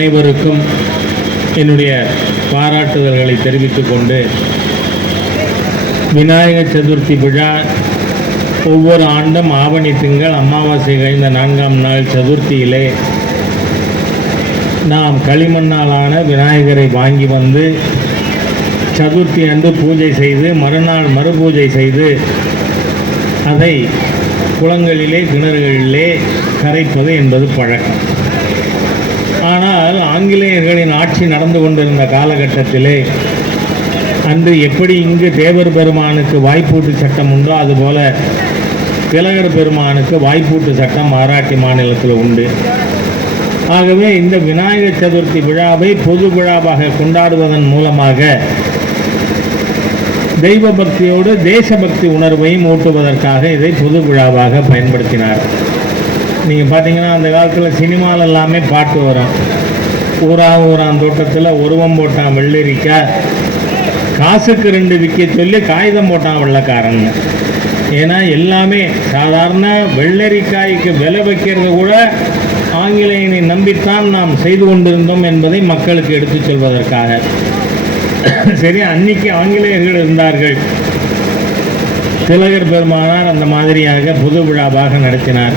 அனைவருக்கும் என்னுடைய பாராட்டுதல்களை தெரிவித்துக் கொண்டு விநாயகர் சதுர்த்தி விழா ஒவ்வொரு ஆண்டும் ஆவணி திங்கள் அமாவாசை கழிந்த நான்காம் நாள் சதுர்த்தியிலே நாம் களிமண்ணாலான விநாயகரை வாங்கி வந்து சதுர்த்தி அன்று பூஜை செய்து மறுநாள் மறுபூஜை செய்து அதை குளங்களிலே கிணறுகளிலே கரைப்பது என்பது பழக்கம். ஆங்கிலேயர்களின் ஆட்சி நடந்து கொண்டிருந்த காலகட்டத்திலே அன்று எப்படி இங்கு தேவர் பெருமானுக்கு வாய்ப்பூட்டு சட்டம் உண்டோ அதுபோல திலகர் பெருமானுக்கு வாய்ப்பூட்டு சட்டம் மராட்டி மாநிலத்தில் உண்டு. ஆகவே இந்த விநாயகர் சதுர்த்தி விழாவை பொது விழாவாக கொண்டாடுவதன் மூலமாக தெய்வ பக்தியோடு தேசபக்தி உணர்வையும் ஊட்டுவதற்காக இதை பொது விழாவாக பயன்படுத்தினார். நீங்கள் பார்த்தீங்கன்னா அந்த காலத்தில் சினிமாவில் எல்லாமே பாட்டு வரும். ஊரா ஊரான் தோட்டத்தில் உருவம் போட்டான் வெள்ளரிக்காய் காசுக்கு ரெண்டு விற்க சொல்லி காகிதம் போட்டான் வெள்ளக்காரன். ஏன்னா எல்லாமே சாதாரண வெள்ளரிக்காய்க்கு விலை வைக்கிறது கூட ஆங்கிலேயனை நம்பித்தான் நாம் செய்து கொண்டிருந்தோம் என்பதை மக்களுக்கு எடுத்துச் சொல்வதற்காக. சரி அன்னைக்கு ஆங்கிலேயர்கள் இருந்தார்கள். திலகர் பெருமானார் அந்த மாதிரியாக புது விழாவாக நடத்தினார்.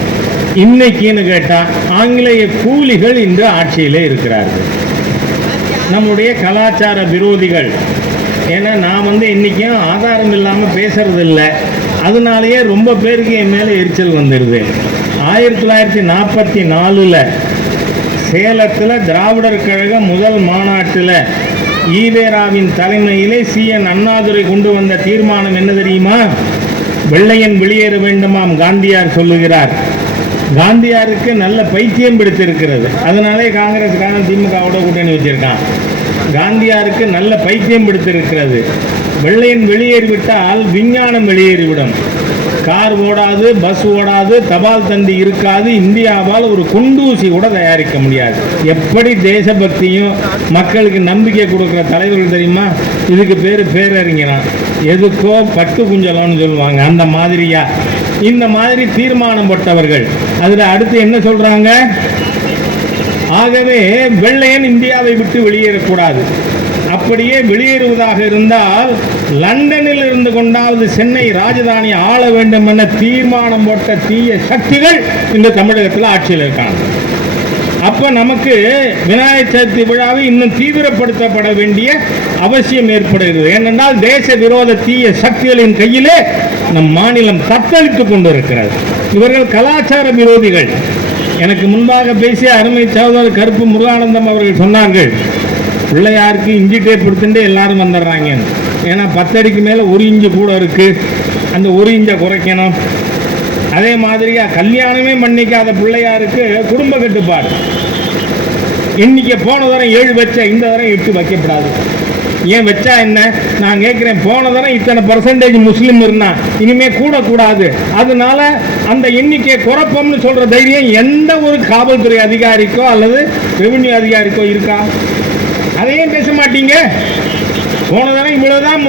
இன்னைக்குன்னு கேட்டால் ஆங்கிலேய கூலிகள் இன்று ஆட்சியிலே இருக்கிறார்கள். நம்முடைய கலாச்சார விரோதிகள். ஏன்னா நான் வந்து இன்றைக்கும் ஆதாரம் இல்லாமல் பேசுறது இல்லை அதனாலேயே ரொம்ப பேருக்கு என் மேலே எரிச்சல் வந்துடுது ஆயிரத்தி தொள்ளாயிரத்தி நாற்பத்தி நாலில் சேலத்தில் திராவிடர் கழக முதல் மாநாட்டில் ஈவேராவின் தலைமையிலே சி. என். அண்ணாதுரை கொண்டு வந்த தீர்மானம் என்ன தெரியுமா? வெள்ளையன் வெளியேற வேண்டுமாம் காந்தியார் சொல்லுகிறார். காந்தியாருக்கு நல்ல பைத்தியம் பிடித்திருக்கிறது. அதனாலே காங்கிரஸுக்கான திமுகவோட கூட்டணி வச்சிருக்கான். காந்தியாருக்கு நல்ல பைத்தியம் பிடித்திருக்கிறது. வெள்ளையன் வெளியேறிவிட்டால் விஞ்ஞானம் வெளியேறிவிடும். கார் ஓடாது பஸ் ஓடாது தபால் தந்தி இருக்காது இந்தியாவால் ஒரு குண்டூசி கூட தயாரிக்க முடியாது. எப்படி தேசபக்தியும் மக்களுக்கு நம்பிக்கை கொடுக்குற தலைவர்கள் தெரியுமா? இதுக்கு பேர் பேரறிஞனா எதுக்கோ பட்டு குஞ்சலோன்னு சொல்லுவாங்க. அந்த மாதிரியா? இந்த மாதிரி தீர்மானம் போட்டவர்கள் அதில் அடுத்து என்ன சொல்கிறாங்க ஆகவே வெள்ளையன் இந்தியாவை விட்டு வெளியேறக்கூடாது. அப்படியே வெளியேறுவதாக இருந்தால் லண்டனில் இருந்து கொண்டாவது சென்னை ராஜதானி ஆள வேண்டும் என தீர்மானம் போட்ட தீய சக்திகள் இந்த தமிழகத்தில் ஆட்சியில் இருக்காங்க. அப்போ நமக்கு விநாயகர் சதுர்த்தி விழாவை இன்னும் தீவிரப்படுத்தப்பட வேண்டிய அவசியம் ஏற்படுகிறது. ஏனென்றால் தேச விரோத தீய சக்திகளின் கையிலே நம் மாநிலம் தத்தளித்து கொண்டிருக்கிறது. இவர்கள் கலாச்சார விரோதிகள். எனக்கு முன்பாக பேசிய அருமை சகோதரர் கருப்பு முருகானந்தம் அவர்கள் சொன்னார்கள் பிள்ளையாருக்கு இஞ்சி டேப் எடுத்துட்டு எல்லாரும் வந்துடுறாங்க. ஏன்னா பத்தடிக்கு மேலே ஒரு இஞ்சு கூட இருக்குது அந்த ஒரு இஞ்சை குறைக்கணும். அதே மாதிரியா கல்யாணமே பண்ணிக்காத பிள்ளையாருக்கு குடும்ப கட்டுப்பாடு. இன்னைக்கு போன தரம் ஏழு வச்ச இந்த தரம் எட்டு வைக்கப்படாது. ஏன் வச்சா என்ன? நான் கேட்குறேன் போன தரம் இத்தனை பர்சன்டேஜ் முஸ்லீம் இருந்தான் இனிமே கூடக்கூடாது. அதனால அந்த எண்ணிக்கையை குறைப்போம்னு சொல்ற தைரியம் எந்த ஒரு காவல்துறை அதிகாரிக்கோ அல்லது ரெவென்யூ அதிகாரிக்கோ இருக்கா? அதையும் பேச மாட்டீங்க? போன தரம் இவ்வளவுதான்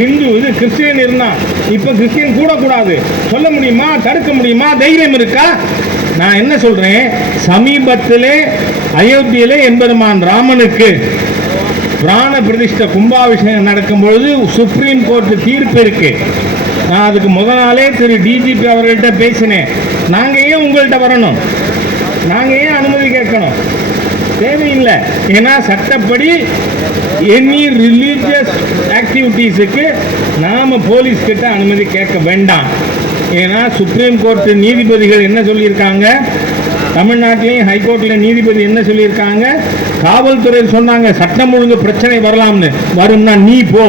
ஹிந்து இது கிறிஸ்டியன் இருந்தான் இப்போ கிறிஸ்டியன் கூடக்கூடாது. சொல்ல முடியுமா? தடுக்க முடியுமா? தைரியம் இருக்கா? நான் என்ன சொல்றேன்? சமீபத்திலே அயோத்தியிலே எம்பெருமான் ராமனுக்கு பிராண பிரதிஷ்ட கும்பாபிஷேகம் நடக்கும் பொழுது சுப்ரீம் கோர்ட் தீர்ப்பு இருக்கு. நான் அதுக்கு முத நாளே திரு டிஜிபி அவர்கள்ட்ட பேசினேன். நாங்கள் ஏன் உங்கள்கிட்ட வரணும்? நாங்கள் ஏன் அனுமதி கேட்கணும்? தேவையில்லை. ஏன்னா சட்டப்படி எனி ரிலீஜியஸ் ஆக்டிவிட்டீஸுக்கு நாம் போலீஸ் கிட்ட அனுமதி கேட்க வேண்டாம். ஏன்னா சுப்ரீம் கோர்ட் நீதிபதிகள் என்ன சொல்லியிருக்காங்க? தமிழ்நாட்டிலையும் ஹைகோர்ட்டில் நீதிபதி என்ன சொல்லியிருக்காங்க? காவல்துறை சொன்னாங்க சட்டம் ஒழுங்கு பிரச்சனை வரலாம்னு. வரும்னா நீ போ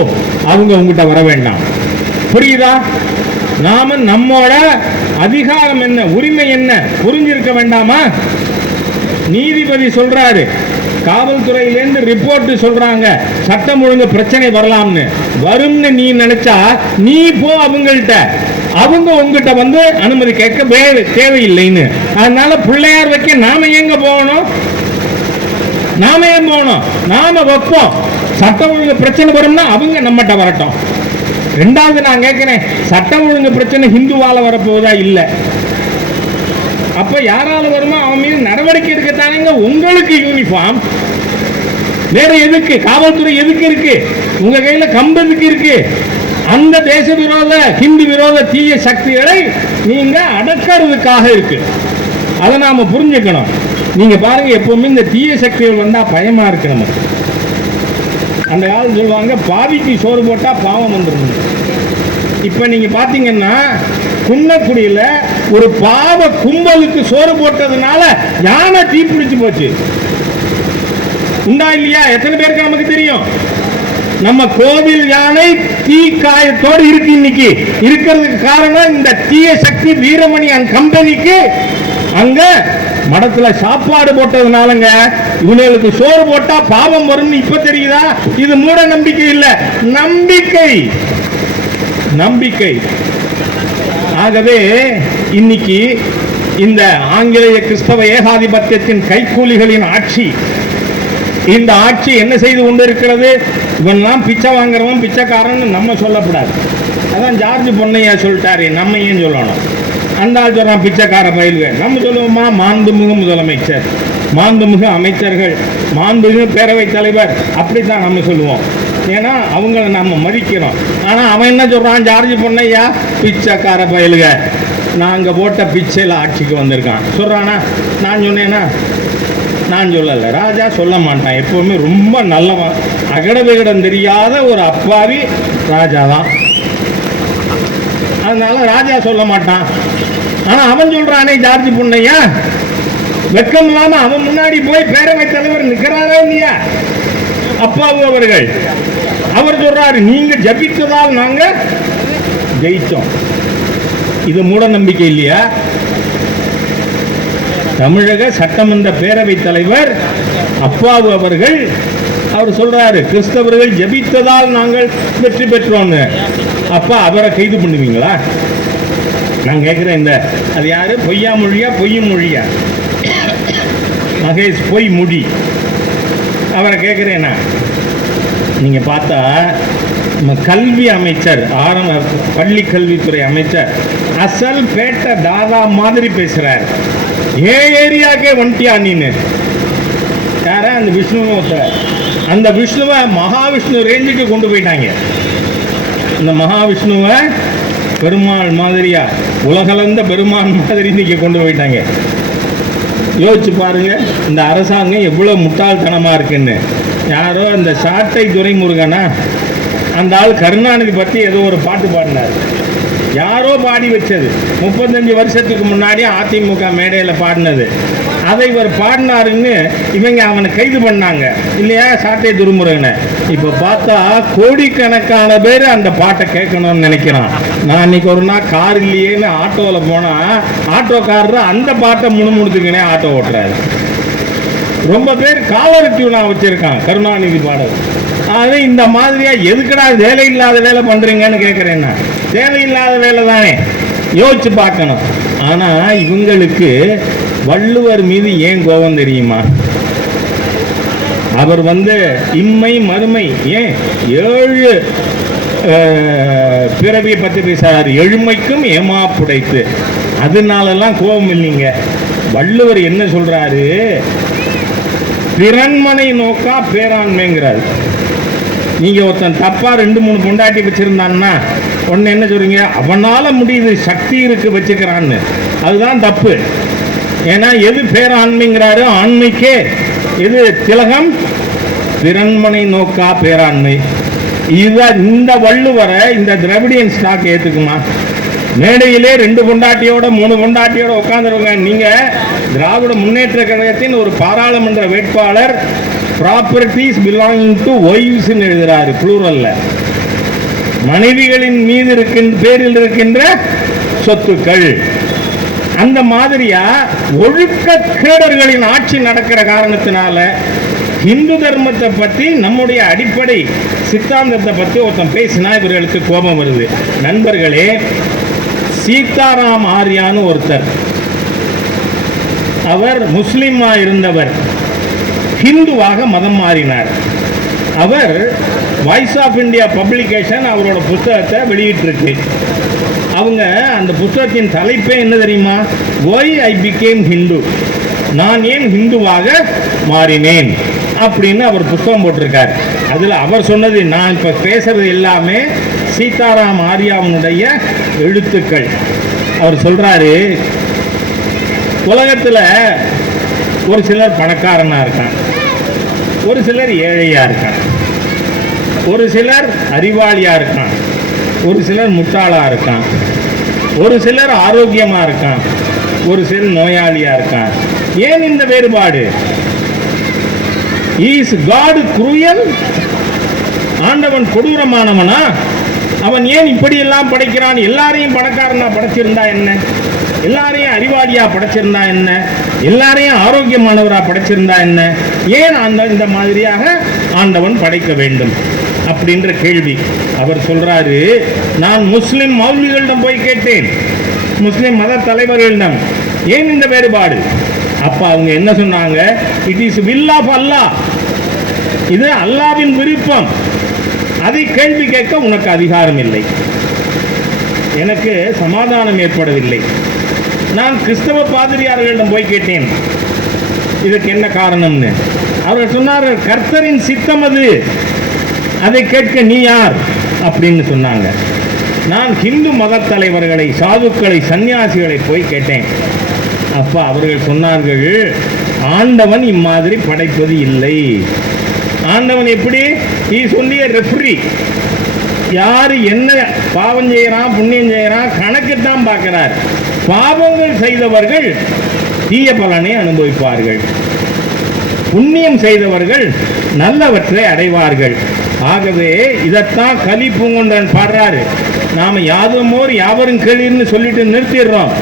அவங்க உங்ககிட்ட வர வேண்டாம். புரியுதா? நாம நம்மோட அதிகாரம் என்ன உரிமை என்ன புரிஞ்சிருக்க வேண்டாமா? நீதிபதி சொல்றாரு காவல்துறையிலேருந்து ரிப்போர்ட் சொல்றாங்க சட்டம் ஒழுங்கு பிரச்சனை வரலாம்னு. வரும்னு நீ நினைச்சா நீ போ அவங்கள்ட்ட. அவங்க உங்ககிட்ட வந்து அனுமதி கேட்க தேவையில்லைன்னு. அதனால பிள்ளையார் வைக்க நாம எங்க போகணும்? நாம ஏன் போகணும்? நாம வைப்போம். சட்டம் ஒழுங்கு பிரச்சனை வரும்னா அவங்க நம்மகிட்ட வரட்டும். ரெண்டாவது நான் கேட்கிறேன் சட்டம் ஒழுங்கு பிரச்சனை ஹிந்துவால வரப்போவதா இல்லை. அப்ப யாரால வருமோ அவன் மீது நடவடிக்கை எடுக்கத்தானேங்க உங்களுக்கு யூனிஃபார்ம் வேற எதுக்கு? காவல்துறை எதுக்கு இருக்கு? உங்க கையில கம்பதுக்கு இருக்கு? அந்த தேச விரோத ஹிந்து விரோத தீய சக்திகளை நீங்க அடக்கிறதுக்காக இருக்கு. அதை நாம புரிஞ்சுக்கணும். நீங்க பாருங்க எப்பவுமே இந்த தீய சக்திகள் வந்தா பயமா இருக்கு நமக்கு. அந்த காலம் சொல்லுவாங்க பாவிக்கு சோறு போட்டா பாவம் வந்துடும் இப்ப நீங்க பாத்தீங்கன்னா குன்னக்குடியில ஒரு பாவ கும்பலுக்கு சோறு போட்டதுனால யானை தீப்பிடிச்சு போச்சு. உண்டா இல்லையா? எத்தனை பேருக்கு நமக்கு தெரியும்? நம்ம கோவில் யானை தீ காயத்தோடு இருக்கு இன்னைக்கு. இருக்கிறதுக்கு காரணம் இந்த தீய சக்தி வீரமணி அண்ட் கம்பெனிக்கு. அங்க மடத்துல சாப்பாடு போட்டதுனாலங்க இவங்களுக்கு சோறு போட்டா பாவம் வரும்னு இப்ப தெரியுதா? இது மூட நம்பிக்கை இல்ல. நம்பிக்கை. நம்பிக்கை. ஆகவே இன்னைக்கு இந்த ஆங்கிலேய கிறிஸ்தவ ஏகாதிபத்தியத்தின் கைக்கூலிகளின் ஆட்சி இந்த ஆட்சி என்ன செய்து கொண்டு இருக்கிறது இவன்லாம் பிச்சை வாங்குறவன் பிச்சைக்காரன் நம்ம சொல்லக்கூடாது அதான் ஜார்ஜ் பொன்னையா சொல்லிட்டாரு நம்ம ஏன் சொல்லணும்? அந்த ஆள் சொல்கிறான் பிச்சைக்கார பயில்க நம்ம சொல்லுவோமா? மாண்புமிகு முதலமைச்சர். மாண்புமிகு அமைச்சர்கள். மாண்புமிகு பேரவைத் தலைவர். அப்படித்தான் நம்ம சொல்லுவோம். ஏன்னா அவங்கள நம்ம மதிக்கிறோம். ஆனால் அவன் என்ன சொல்கிறான் ஜார்ஜ் பொன்னையா? பிச்சைக்கார பயிலுக நாங்கள் போட்ட பிச்சையில் ஆட்சிக்கு வந்திருக்கான். சொல்கிறானா நான் சொன்னேன்னா நான் சொல்லலை. ராஜா சொல்ல மாட்டான். எப்பவுமே ரொம்ப நல்லவன் அகட விகடம் தெரியாத ஒரு அப்பாவி ராஜா தான். அதனால ராஜா சொல்ல மாட்டான். ஆனால் அவன் சொல்றானே ஜார்ஜ் பொண்ணையா வெக்கம் இல்லாமல் அவன் முன்னாடி போய் பேரவைத் தலைவர் நிற்கிறாரா இல்லையா? அப்பாவு அவர்கள். அவர் சொல்றாரு நீங்க ஜபித்ததால் நாங்க ஜெயிச்சோம் இது மூட நம்பிக்கை இல்லையா? தமிழக சட்டமன்ற பேரவைத் தலைவர் அப்பாவு அவர்கள் அவர் சொல்றாரு கிறிஸ்தவர்கள் ஜெபித்ததால் நாங்கள் வெற்றி பெற்றோன்னு அப்பா அவரை கைது பண்ணுவீங்களா? நான் கேட்குறேன் இந்த அது யாரு? பொய்யா மொழியா பொய்யும் மொழியா? மகேஷ் பொய் மொழி. அவரை கேட்குறேன்னா நீங்கள் பார்த்தா நம்ம கல்வி அமைச்சர் ஆரம்ப பள்ளி கல்வித்துறை அமைச்சர் அசல் பேட்ட தாதா மாதிரி பேசுறார். ஏ ஏரியாக்கே வந்துட்டியா நீனு? யார அந்த விஷ்ணுவை ஒருத்தர்? அந்த விஷ்ணுவை மகாவிஷ்ணு ரேஞ்சுக்கு கொண்டு போயிட்டாங்க. அந்த மகாவிஷ்ணுவை பெருமாள் மாதிரியா உலகளந்த பெருமாள் மாதிரி இன்னைக்கு கொண்டு போயிட்டாங்க. யோசிச்சு பாருங்க இந்த அரசாங்கம் எவ்வளோ முட்டாள்தனமாக இருக்குன்னு. யாரோ அந்த சாட்டை துரைமுருகனா? அந்த ஆள் கருணாநிதி பற்றி ஏதோ ஒரு பாட்டு பாடினார். யாரோ பாடி வச்சது. முப்பத்தஞ்சு வருஷத்துக்கு முன்னாடி அதிமுக மேடையில் பாடினது. அதை இவர் பாடினாருன்னு இவங்க அவனை கைது பண்ணாங்க. இல்லையா? சாட்டை துருமுருகனை. இப்போ பார்த்தா கோடிக்கணக்கான பேர் அந்த பாட்டை கேட்கணும்னு நினைக்கிறான். நான் இன்னைக்கு ஒரு நாள் கார் இல்லையேன்னு ஆட்டோவில் போனால் ஆட்டோக்காரர் அந்த பாட்டை முணுமுணுத்துக்கினே ஆட்டோ ஓட்டுறாரு. ரொம்ப பேர் காலர் டியூனாக வச்சுருக்கான் கருணாநிதி பாடல். அது இந்த மாதிரியா எதுக்கடா வேலை இல்லாத வேலை பண்றீங்கன்னு கேட்கறேன் நான் தேவையில்லாத வேலை தானே. யோசிச்சு பார்க்கணும். ஆனா இவங்களுக்கு வள்ளுவர் மீது ஏன் கோபம் தெரியுமா? அவர் வந்து இம்மை மறுமை ஏன்? ஏழு பிறவியை பற்றி பேசுகிறார் எழுமைக்கும் ஏமாப்புடைத்து அதனாலலாம் கோபம் இல்லைங்க. வள்ளுவர் என்ன சொல்றாரு? பிறன்மனை நோக்கா பேராண்மைங்கிறார். நீங்கள் ஒருத்தன் தப்பாக ரெண்டு மூணு பொண்டாட்டி வச்சுருந்தான்னா ஒன்று என்ன சொல்கிறீங்க அவனால் முடியுது சக்தி இருக்கு வச்சுக்கிறான்னு. அதுதான் தப்பு. ஏன்னா எது பேராண்மைங்கிறாரு ஆண்மைக்கே. எது திலகம்? திறன்மனை நோக்கா பேராண்மை. இதை இந்த வள்ளுவரை இந்த திராவிடியன் ஸ்டாக் ஏற்றுக்குமா மேடையிலே ரெண்டு பொண்டாட்டியோட மூணு பொண்டாட்டியோட உட்காந்துருங்க நீங்கள் திராவிட முன்னேற்ற கழகத்தின் ஒரு பாராளுமன்ற வேட்பாளர் ப்ராப்பர்ட்டிஸ் பிலாங்கிங் டு ஒய்வ்ஸ்ன்னு எழுதுறாரு ப்ளூரல்ல மனைவிகளின் மீது இருக்கின்ற பேரில் இருக்கின்ற சொத்துக்கள். அந்த மாதிரியா ஒழுக்க கேடர்களின் ஆட்சி நடக்கிற காரணத்தினால இந்து தர்மத்தை பற்றி நம்முடைய அடிப்படை சித்தாந்தத்தை பற்றி ஒருத்தன் பேசினா இவர்களுக்கு கோபம் வருது. நண்பர்களே சீதாராம் ஆர்யான்னு ஒருத்தர். அவர் முஸ்லீமாக இருந்தவர். ஹிந்துவாக மதம் மாறினார். அவர் வாய்ஸ் ஆஃப் இந்தியா பப்ளிகேஷன் அவரோட புத்தகத்தை வெளியிட்டிருக்கு. அவங்க அந்த புத்தகத்தின் தலைப்பே என்ன தெரியுமா? ஒய் ஐ பிகேம் ஹிந்து நான் ஏன் ஹிந்துவாக மாறினேன்? அப்படின்னு அவர் புத்தகம் போட்டிருக்கார். அதில் அவர் சொன்னது நான் இப்போ பேசுறது எல்லாமே சீதாராம் ஆர்யாவனுடைய எழுத்துக்கள். அவர் சொல்கிறாரு உலகத்தில் ஒரு சிலர் பணக்காரனாக இருக்கான் ஒரு சிலர் ஏழையாக இருக்கான் ஒரு சிலர் அறிவாளியாக இருக்கான் ஒரு சிலர் முட்டாளாக இருக்கான் ஒரு சிலர் ஆரோக்கியமாக இருக்கான் ஒரு சிலர் நோயாளியாக இருக்கான் ஏன் இந்த வேறுபாடு? இஸ் காடு குருயல் ஆண்டவன் கொடூரமானவனா? அவன் ஏன் இப்படியெல்லாம் படைக்கிறான்? எல்லாரையும் பணக்காரனா படைச்சிருந்தா என்ன? எல்லாரையும் அறிவாளியா படைச்சிருந்தா என்ன? எல்லாரையும் ஆரோக்கியமானவரா படைச்சிருந்தா என்ன? ஏன் அந்த இந்த மாதிரியாக ஆண்டவன் படைக்க வேண்டும்? அப்படின்ற கேள்வி. அவர் சொல்றாரு நான் முஸ்லிம் மௌல்விகளிடம் போய் கேட்டேன். முஸ்லிம் மத தலைவர்களிடம். ஏன் இந்த வேறுபாடு? அப்ப அவங்க என்ன சொன்னாங்க? It is will of Allah இது அல்லாவின் விருப்பம். அதை கேள்வி கேட்க உனக்கு அதிகாரம் இல்லை. எனக்கு சமாதானம் ஏற்படவில்லை. நான் கிறிஸ்தவ பாதிரியார்களிடம் போய் கேட்டேன். இதுக்கு என்ன காரணம்னு? அவர் சொன்னார் கர்த்தரின் சித்தம் அது. அதை கேட்க நீ யார்? அப்படின்னு சொன்னாங்க. நான் ஹிந்து மத தலைவர்களை சாதுக்களை சன்னியாசிகளை போய் கேட்டேன். அப்போ அவர்கள் சொன்னார்கள் ஆண்டவன் இம்மாதிரி படைப்பது இல்லை. ஆண்டவன் எப்படி? நீ சொல்லிய ரெஃப்ரி யார் என்ன பாவம் செய்கிறான் புண்ணியம் செய்கிறான் கணக்கு தான் பார்க்கிறார். பாவங்கள் செய்தவர்கள் தீய பலனை அனுபவிப்பார்கள். புண்ணியம் செய்தவர்கள் நல்லவற்றை அடைவார்கள். ஆகவே இதைத்தான் கலி பூங்குன்றன் பாடுறாரு. நாம் யாதுமோர் யாவரும் கேள்வின்னு சொல்லிட்டு நிறுத்திடுறோம்.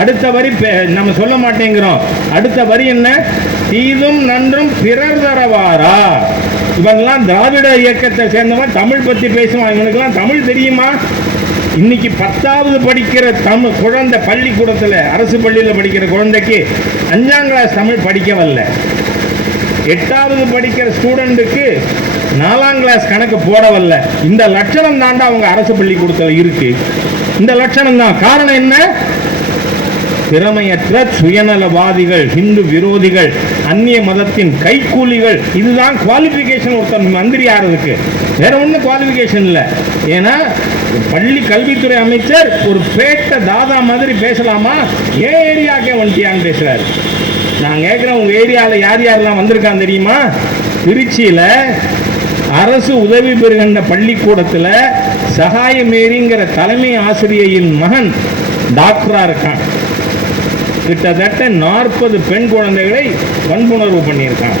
அடுத்த வரி நம்ம சொல்ல மாட்டேங்கிறோம். அடுத்த வரி என்ன? தீதும் நன்றும் பிறர் தரவாரா? இவங்கெல்லாம் திராவிட இயக்கத்தை சேர்ந்தவன் தமிழ் பற்றி பேசுவான். இவனுக்கெல்லாம் தமிழ் தெரியுமா? இன்னைக்கு பத்தாவது படிக்கிற தமிழ் குழந்தை பள்ளிக்கூடத்தில் அரசு பள்ளியில் படிக்கிற குழந்தைக்கு அஞ்சாம் கிளாஸ் தமிழ் படிக்க வரல எட்டாவது படிக்கிற ஸ்டூடெண்ட்டுக்கு நாலாம் கிளாஸ் கணக்கு போட வரல இந்த லட்சணம் தாண்டா அவங்க அரசு பள்ளிக்கூடத்தில் இருக்கு. இந்த லட்சணம் தான். காரணம் என்ன? திறமையற்ற சுயநலவாதிகள் ஹிந்து விரோதிகள். அந்நிய மதத்தின் கைக்கூலிகள். இதுதான் குவாலிஃபிகேஷன் ஒருத்தன் மந்திரி ஆறதுக்கு. வேற ஒன்றும் குவாலிஃபிகேஷன் இல்லை. ஏன்னா பள்ளி கல்வித்துறை அமைச்சர் ஒரு பேட்ட தாதா மாதிரி பேசலாமா? ஏன் ஏரியாக்கே வந்துட்டியான்னு பேசுகிறாரு நான் கேட்குறேன் உங்கள் ஏரியாவில் யார் யாரெல்லாம் வந்திருக்கான் தெரியுமா? திருச்சியில் அரசு உதவி பெறுகின்ற பள்ளிக்கூடத்தில் சகாயமேரிங்கிற தலைமை ஆசிரியையின் மகன் டாக்டராக இருக்கான். கிட்டத்தட்ட நாற்பது பெண் குழந்தைகளை வன்புணர்வு பண்ணியிருக்கான்.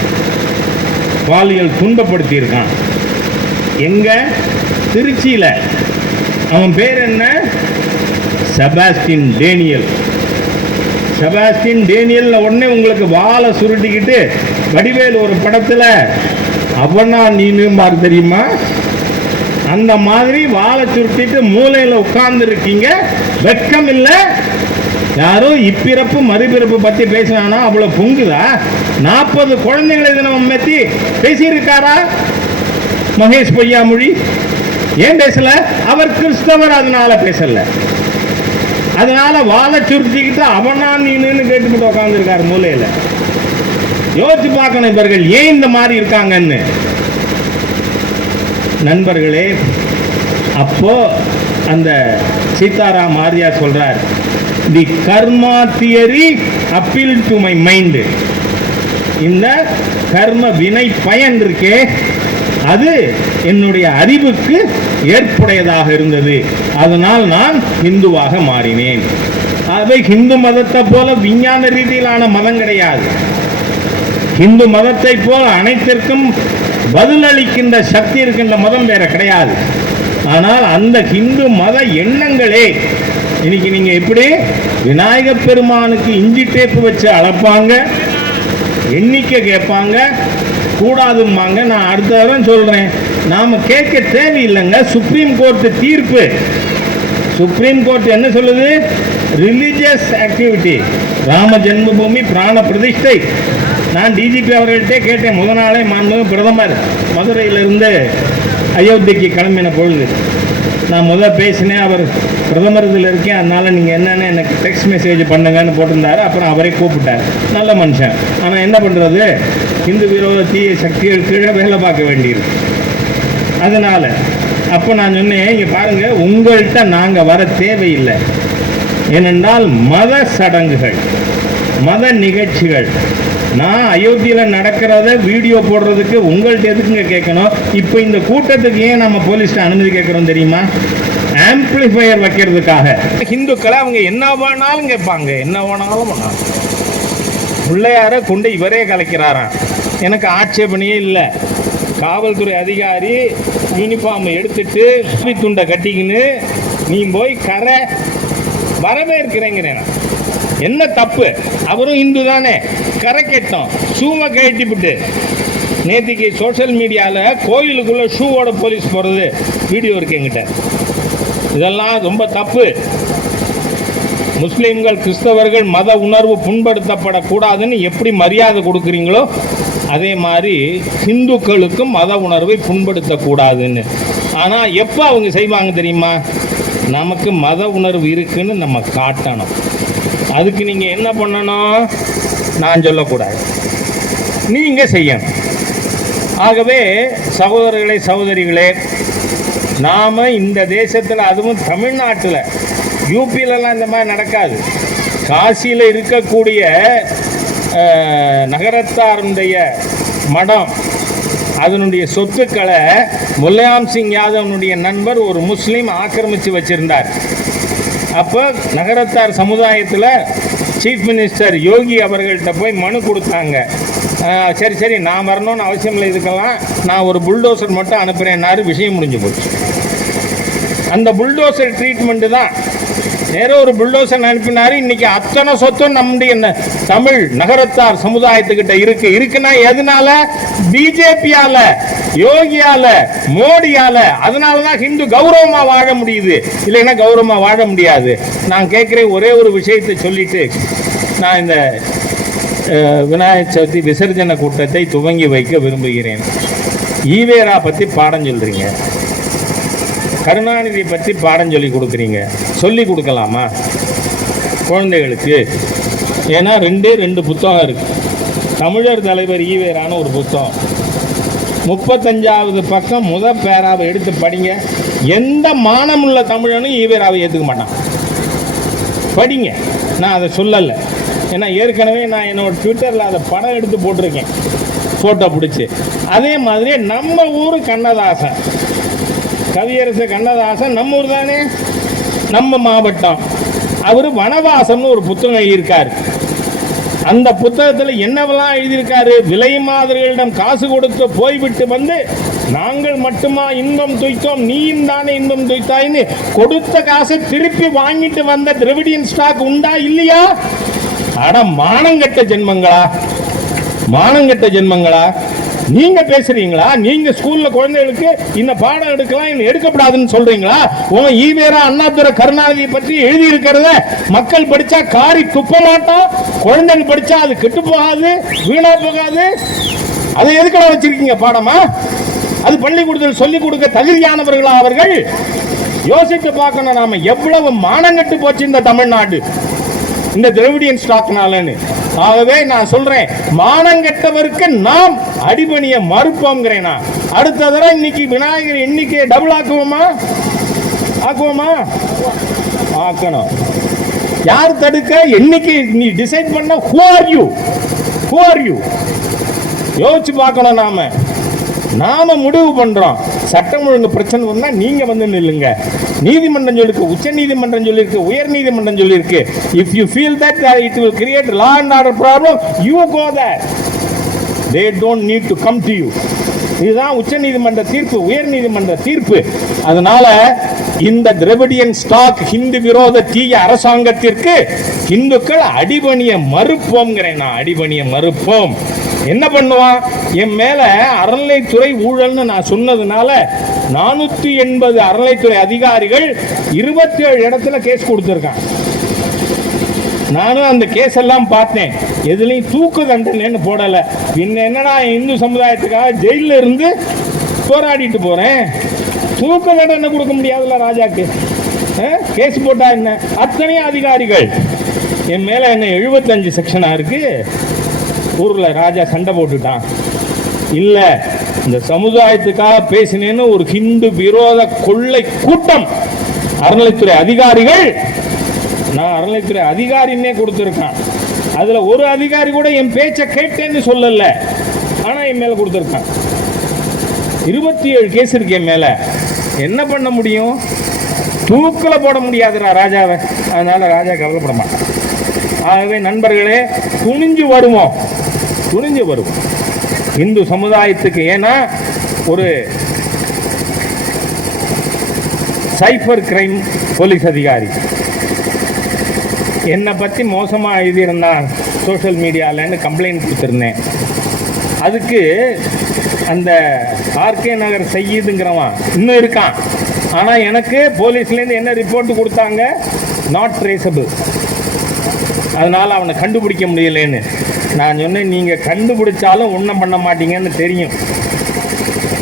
பாலியல் துன்பப்படுத்தியிருக்கான். எங்க? திருச்சியில். அவன் பேர் என்ன? செபாஸ்டின் டேனியல். செபாஸ்டின் டேனியல் உடனே உங்களுக்கு வாழை சுருட்டிக்கிட்டு வடிவேல் ஒரு படத்தில் அவனா நீனும்பார் தெரியுமா? அந்த மாதிரி வாழை சுருட்டிட்டு மூலையில் உட்கார்ந்துருக்கீங்க. வெட்கம் இல்லை யாரும் இப்பிறப்பு மறுபிறப்பு பத்தி பேசினானா அவ்வளவு பொங்குதா? நாற்பது குழந்தைகளை தினம் மெத்தி பேசியிருக்காரா? மகேஷ் பொய்யாமொழி? ஏன் பேசல? அவர் கிறிஸ்தவர் அதனால பேசல. அதனால வாழை சுருட்டிக்கிட்டு அவனா நீனு கேட்டுக்கிட்டு உட்காந்துருக்காரு மூலையில. யோசிச்சு பார்க்கணும் இவர்கள் ஏன் இந்த மாதிரி இருக்காங்கன்னு? நண்பர்களே அப்போ அந்த சீதாராம் ஆர்யா சொல்றார் the karma theory appeal to my mind இந்த கர்ம வினை பயன் இருக்கே அது என்னுடைய அறிவுக்கு ஏற்புடையதாக இருந்தது. அதனால் நான் இந்துவாக மாறினேன். அவை ஹிந்து மதத்தை போல விஞ்ஞான ரீதியிலான மதம் கிடையாது. இந்து மதத்தை போல அனைத்திற்கும் பதிலளிக்கின்ற சக்தி இருக்கின்ற மதம் வேற கிடையாது. ஆனால் அந்த ஹிந்து மத எண்ணங்களே இன்னைக்கு நீங்க எப்படி விநாயகர் பெருமானுக்கு இஞ்சி டேப்பு வச்சு அளப்பாங்க? எண்ணிக்கை கேட்பாங்க. கூடாதும்பாங்க. நான் அடுத்த வாரம் சொல்றேன். நாம கேட்க தேவையில்லைங்க. சுப்ரீம் கோர்ட் தீர்ப்பு. சுப்ரீம் கோர்ட் என்ன சொல்லுது? ரிலீஜியஸ் ஆக்டிவிட்டி ராம ஜென்மபூமி பிராண பிரதிஷ்டை. நான் டிஜிபி அவர்கள்ட்டே கேட்டேன். முத நாளே மாண்பு பிரதமர். மதுரையிலிருந்து அயோத்திக்கு கிளம்பின பொழுது நான் முதல் பேசினேன். அவர் பிரதமர் இதில் இருக்கேன் அதனால் நீங்கள் என்னென்ன எனக்கு டெக்ஸ்ட் மெசேஜ் பண்ணுங்கன்னு போட்டிருந்தாரு. அப்புறம் அவரே கூப்பிட்டார். நல்ல மனுஷன். ஆனால் என்ன பண்ணுறது இந்து விரோத தீய சக்திகள் கீழே வேலை பார்க்க வேண்டியிருக்கு. அதனால் அப்போ நான் சொன்னேன் இங்கே பாருங்கள் உங்கள்கிட்ட நாங்கள் வர தேவையில்லை. ஏனென்றால் மத சடங்குகள் மத நிகழ்ச்சிகள். நான் அயோத்தியில் நடக்கிறத வீடியோ போடுறதுக்கு உங்கள்கிட்ட எதுக்குங்க கேட்கணும்? இப்போ இந்த கூட்டத்துக்கு ஏன் நம்ம போலீஸ்கிட்ட அனுமதி கேட்குறோம் தெரியுமா? ஆம்பிளிஃபையர் வைக்கிறதுக்காக. ஹிந்துக்களை அவங்க என்ன வேணாலும் கேட்பாங்க. என்ன வேணாலும் பண்ணாங்க பிள்ளையார கொண்டு இவரே கலைக்கிறாராம். எனக்கு ஆட்சேபனையே இல்லை. காவல்துறை அதிகாரி யூனிஃபார்மை எடுத்துட்டு சுத்தி துண்டை கட்டிக்கின்னு நீ போய் கரை வரவேற்கிறேங்கிறேன். என்ன தப்பு? அவரும் இந்து தானே. கரை கேட்டோம். ஷூவை கட்டிவிட்டு நேற்றுக்கு சோஷியல் மீடியாவில் கோயிலுக்குள்ளே ஷூவோட போலீஸ் போகிறது வீடியோ இருக்கு எங்கிட்ட இதெல்லாம் ரொம்ப தப்பு. முஸ்லீம்கள் கிறிஸ்தவர்கள் மத உணர்வு புண்படுத்தப்படக்கூடாதுன்னு எப்படி மரியாதை கொடுக்குறீங்களோ அதே மாதிரி ஹிந்துக்களுக்கும் மத உணர்வை புண்படுத்தக்கூடாதுன்னு. ஆனால் எப்போ அவங்க செய்வாங்க தெரியுமா? நமக்கு மத உணர்வு இருக்குன்னு நம்ம காட்டணும். அதுக்கு நீங்கள் என்ன பண்ணணும்? நான் சொல்லக்கூடாது. நீங்கள் செய்யணும். ஆகவே சகோதரர்களே சகோதரிகளே நாம் இந்த தேசத்தில் அதுவும் தமிழ்நாட்டில் யூபியிலலாம் இந்த மாதிரி நடக்காது. காசியில் இருக்கக்கூடிய நகரத்தாருடைய மடம் அதனுடைய சொத்துக்களை முல்லையாம் சிங் யாதவனுடைய நண்பர் ஒரு முஸ்லீம் ஆக்கிரமித்து வச்சிருந்தார். அப்போ நகரத்தார் சமுதாயத்தில் சீஃப் மினிஸ்டர் யோகி அவர்கள்ட்ட போய் மனு கொடுத்தாங்க. சரி சரி நான் வரணும்னு அவசியம் இல்லை இதுக்கெல்லாம் நான் ஒரு புல்டோசர் மட்டும் அனுப்புகிறேன்னாரு விஷயம் முடிஞ்சு போச்சு. அந்த புல்டோசர் ட்ரீட்மெண்ட்டு தான். நேரா ஒரு புல்டோசர் அனுப்பினார். இன்னைக்கு அத்தனை சொத்தும் நம்முடைய தமிழ் நகரத்தார் சமுதாயத்துக்கிட்ட இருக்கு. இருக்குன்னா எதனால? பிஜேபியால யோகியால மோடியால. அதனால தான் ஹிந்து கௌரவமா வாழ முடியுது. இல்லைன்னா கௌரவமா வாழ முடியாது. நான் கேட்குறேன் ஒரே ஒரு விஷயத்தை சொல்லிட்டு நான் இந்த விநாயகர் சதுர்த்தி விசர்ஜன கூட்டத்தை துவங்கி வைக்க விரும்புகிறேன். ஈவேரா பற்றி பாடம் சொல்கிறீங்க கருணாநிதி பற்றி பாடம் சொல்லி கொடுக்குறீங்க. சொல்லி கொடுக்கலாமா? குழந்தைகளுக்கு. ஏன்னா ரெண்டே ரெண்டு புத்தகம் இருக்குது தமிழர் தலைவர் ஈவேரான ஒரு புத்தகம். முப்பத்தஞ்சாவது பக்கம் முத பேராவை எடுத்து படிங்க. எந்த மானமுள்ள தமிழனும் ஈவேராவை ஏற்றுக்க மாட்டான். படிங்க. நான் அதை சொல்லலை. ஏன்னா ஏற்கனவே நான் என்னோடய ட்விட்டரில் அதை படம் எடுத்து போட்டிருக்கேன். ஃபோட்டோ பிடிச்சி. அதே மாதிரி நம்ம ஊர் கண்ணதாசன். கவியரசு கண்ணதாசன் நம்ம ஊர் தானே? நம்ம மாவட்டம். அவர் வனவாசம்னு ஒரு புத்தகம் எழுதியிருக்கார். அந்த புத்தகத்தில் என்னவெல்லாம் எழுதியிருக்காரு? விலை மாதிரிகளிடம் காசு கொடுத்து போய்விட்டு வந்து நாங்கள் மட்டுமா இன்பம் துய்த்தோம்? நீயும் தானே இன்பம் துய்த்தாயின்னு கொடுத்த காசை திருப்பி வாங்கிட்டு வந்த திரவிடியன் ஸ்டாக் உண்டா இல்லையா? அட மானங்கெட்ட ஜென்மங்களா? மானங்கெட்ட ஜென்மங்களா? நீங்க பேசுறீங்களா? நீங்க ஸ்கூல்ல குழந்தைகளுக்கு இந்த பாடம் எடுக்கலாம் இன்னும் எடுக்கப்படாதுன்னு சொல்றீங்களா? உன் ஈவேரா அண்ணாதுரை கருணாநிதியை பற்றி எழுதி இருக்கிறத மக்கள் படிச்சா காரி துப்ப மாட்டோம் குழந்தைங்க படிச்சா அது கெட்டு போகாது வீணா போகாது. அதை எதுக்கடா வச்சிருக்கீங்க பாடமா? அது பள்ளிக்கூடத்தில் சொல்லிக் கொடுக்க தகுதியானவர்களா அவர்கள்? யோசித்து பார்க்கணும் நாம எவ்வளவு மானங்கட்டு போச்சு இந்த தமிழ்நாடு. இந்த திராவிடியன் ஸ்டாக்னாலன்னு ஆகவே நான் சொல்றேன் மானங்கெட்டவருக்கு நாம் அடிபணிய மறுப்போங்கிறேன் நான். அடுத்த தடவை இன்னைக்கு விநாயகர் எண்ணிக்கையை டபுள் ஆக்குவோமா? ஆக்குவோமா? ஆக்கணும். யார் தடுக்க? என்னைக்கு நீ டிசைட் பண்ண who are you who are you யோசிச்சு பார்க்கணும் நாம. நாம முடிவு பண்றோம். சட்டம் ஒழுங்கு பிரச்சனை வந்தா நீங்கள் வந்து நில்லுங்க. நீதிமன்றம் சொல்லிருக்கு உச்ச நீதிமன்றம் சொல்லியிருக்கு உயர் நீதிமன்றம் சொல்லியிருக்கு if you feel that it uh, will create law and order problem you go that they don't need to come to you இதுதான் உச்ச நீதிமன்ற தீர்ப்பு உயர் நீதிமன்ற தீர்ப்பு. அதனால இந்த திரவிடியன் ஸ்டாக் ஹிந்து விரோத தீய அரசாங்கத்திற்கு இந்துக்கள் அடிபணிய மறுப்போம் நான் அடிபணிய மறுப்போம். என்ன பண்ணுவான்? என் மேல அறநிலைத்துறை ஊழல்னு நான் சொன்னதுனால நானூத்தி எண்பது அறநிலைத்துறை அதிகாரிகள் இருபத்தி ஏழு இடத்துல கேஸ் கொடுத்துருக்கான் நானும் அந்த கேஸ் எல்லாம் பார்த்தேன். எதுலையும் தூக்கு தண்டனைன்னு போடலை. இன்னும் என்னடா இந்து சமுதாயத்துக்காக ஜெயிலில் இருந்து போராடிட்டு போகிறேன் தூக்கு தண்டனை கொடுக்க முடியாதுல்ல ராஜாக்கு. கேஸ் போட்டா என்ன? அத்தனை அதிகாரிகள். என் மேல என்ன எழுபத்தஞ்சு செக்ஷனா இருக்கு? ஊரில் ராஜா சண்டை போட்டுட்டான். இல்லை இந்த சமுதாயத்துக்காக பேசினேன்னு ஒரு ஹிந்து விரோத கொள்ளை கூட்டம். அறநிலைத்துறை அதிகாரிகள் நான் அறநிலைத்துறை அதிகாரின்னே கொடுத்துருக்கான். அதில் ஒரு அதிகாரி கூட என் பேச்சை கேட்டேன்னு சொல்லல. ஆனால் என் மேலே கொடுத்துருக்கான். இருபத்தி ஏழு கேஸ் இருக்கு என் மேலே. என்ன பண்ண முடியும்? தூக்கில் போட முடியாதுடா ராஜாவை. அதனால ராஜா கவலைப்பட மாட்டான். ஆகவே நண்பர்களே துணிஞ்சு வருவோம். துணிஞ்சு வரும் இந்து சமுதாயத்துக்கு ஏன்னா ஒரு சைபர் கிரைம் போலீஸ் அதிகாரி. என்னை பற்றி மோசமாக எழுதியிருந்தான் சோஷியல் மீடியாவில்னு கம்ப்ளைண்ட் கொடுத்துருந்தேன். அதுக்கு அந்த ஆர்கே நகர் செய்யுதுங்கிறவன் இன்னும் இருக்கான். ஆனால் எனக்கு போலீஸ்லேருந்து என்ன ரிப்போர்ட் கொடுத்தாங்க? நாட் ட்ரேசபிள் அதனால் அவனை கண்டுபிடிக்க முடியலன்னு. நான் சொன்னேன் நீங்கள் கண்டுபிடிச்சாலும் ஒன்றும் பண்ண மாட்டீங்கன்னு தெரியும்.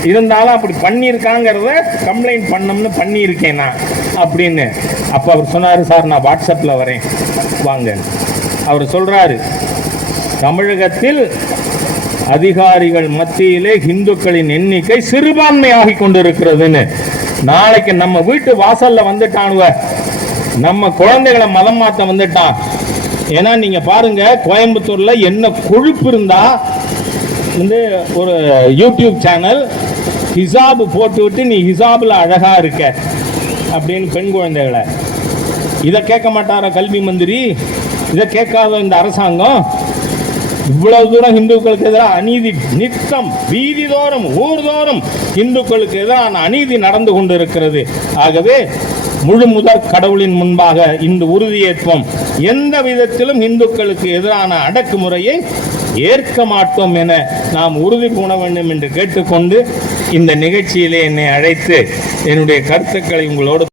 இருந்தாலும் அப்படி பண்ணியிருக்காங்கிறத கம்ப்ளைண்ட் பண்ணோம்னு பண்ணியிருக்கேன் நான் அப்படின்னு. அப்போ அவர் சொன்னார் சார் நான் வாட்ஸ்அப்பில் வரேன். வாங்க. அவர் சொல்கிறாரு தமிழகத்தில் அதிகாரிகள் மத்தியிலே இந்துக்களின் எண்ணிக்கை சிறுபான்மையாகி கொண்டிருக்கிறதுன்னு. நாளைக்கு நம்ம வீட்டு வாசல்ல வந்துட்டானுவ நம்ம குழந்தைகளை மதம் மாத்த வந்துட்டான். ஏன்னா நீங்க பாருங்க கோயம்புத்தூர்ல என்ன கொழுப்பு இருந்தா வந்து ஒரு யூடியூப் சேனல் ஹிசாப் போட்டு விட்டு நீ ஹிசாபில் அழகா இருக்க அப்படின்னு பெண் குழந்தைகளை. இதை கேட்க மாட்டாரா கல்வி மந்திரி? இதை கேட்காத இந்த அரசாங்கம்? இவ்வளவு தூரம் இந்துக்களுக்கு எதிராக அநீதி நித்தம் வீதிதோறும் ஊர்தோறும் இந்துக்களுக்கு எதிரான அநீதி நடந்து கொண்டிருக்கிறது. ஆகவே முழு முதற் கடவுளின் முன்பாக இந்த உறுதியேற்போம். எந்த விதத்திலும் இந்துக்களுக்கு எதிரான அடக்குமுறையை ஏற்க மாட்டோம் என நாம் உறுதி பூண வேண்டும் என்று கேட்டுக்கொண்டு இந்த நிகழ்ச்சியிலே என்னை அழைத்து என்னுடைய கருத்துக்களை உங்களோடு